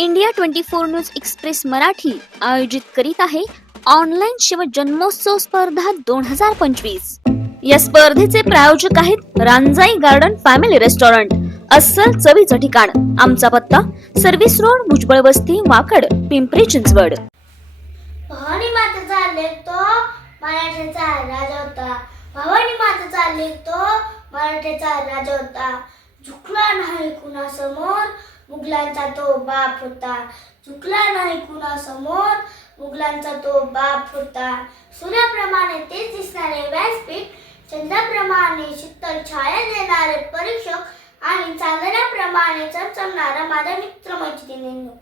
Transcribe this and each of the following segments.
India 24 news express Marathi आयोजित करीत आहे ऑनलाईन शिव जन्मोत्सव स्पर्धा 2025। या स्पर्धेचे प्रायोजक आहेत रांजाई गार्डन फॅमिली रेस्टॉरंट, अस्सल चवीचं ठिकाण। आमचा पत्ता सर्व्हिस रोड, भुजबळ वस्ती, वाकड, पिंपरी चिंचवड। भवानी मातेचा लेख तो मराठीचा राजा होता। भवानी मातेचा लेख तो मराठीचा राजा होता। झुकला नाही कुणासमोर, मुघलांचा तो बाप होता। झुकला नाही कुणासमोर, मुघलांचा तो बाप होता। सूर्याप्रमाणे तेच दिसणारे व्यासपीठ, चंद्राप्रमाणे शीतल छाया देणारे परीक्षक आणि चांदण्याप्रमाणे चमचमणारा माझा मित्र मैत्रिणींनो,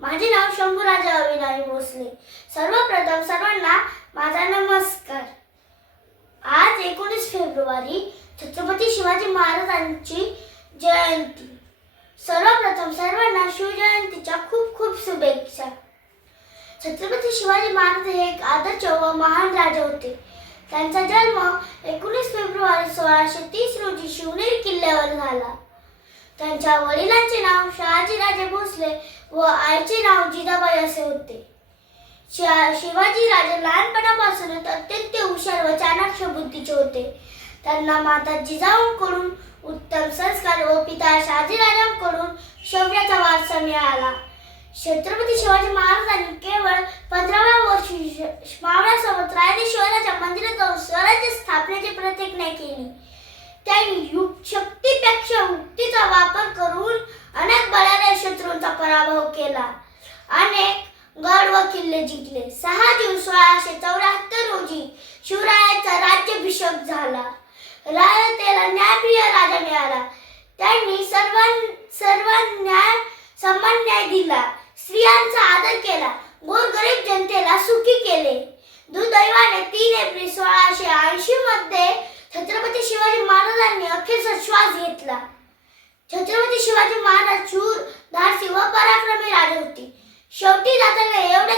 माझे नाव शंभूराजा अविनाश भोसले। सर्वप्रथम सर्वांना माझा नमस्कार। आज 19 फेब्रुवारी छत्रपती शिवाजी महाराजांची जयंती। सर्वप्रथम सर्वांना शिवजयंतीच्या खूप खूप शुभेच्छा। छत्रपती शिवाजी महाराज हे एक आदर्श व महान राजा होते। त्यांचा जन्म 19 फेब्रुवारी 1630 रोजी शिवनेरी किल्ल्यावर झाला। त्यांच्या वडिलांचे नाव शहाजीराजे भोसले व आईचे नाव जिजाबाई असे होते। शिवाजी राजे लहानपणापासूनच अत्यंत हुशार व चाणाक्ष बुद्धीचे होते। त्यांना माता जिजाऊंकडून उत्तम संस्कार व पिता शहाजीराजांकडून शौर्याचा वारसा मिळाला। छत्रपती शिवाजी महाराजांनी केवळ 15व्या वर्षी मावळ्यासोबत रायरेश्वराच्या मंदिरात जाऊन स्वराज्य स्थापनेची प्रतिज्ञा केली। त्यांनी शक्तीपेक्षा युक्तीचा वापर करून अनेक बळाऱ्या शत्रूंचा पराभव केला, अनेक गड व किल्ले जिंकले। 6 जून 1674 रोजी शिवरायांचा राज्याभिषेक झाला। राजतेला न्यायप्रिय राजा मिळाला। त्यांनी सर्वांना समान न्याय दिला, स्त्रियांचा आदर केला, गोरगरीब जनतेला सुखी केले। दुर्दैवाने 3 एप्रिल 1680 मध्ये छत्रपती शिवाजी महाराजांनी अखेरचा श्वास घेतला। छत्रपती शिवाजी महाराज शूर, धाडसी व पराक्रमी राजे होते। शेवटी जाताना एवढे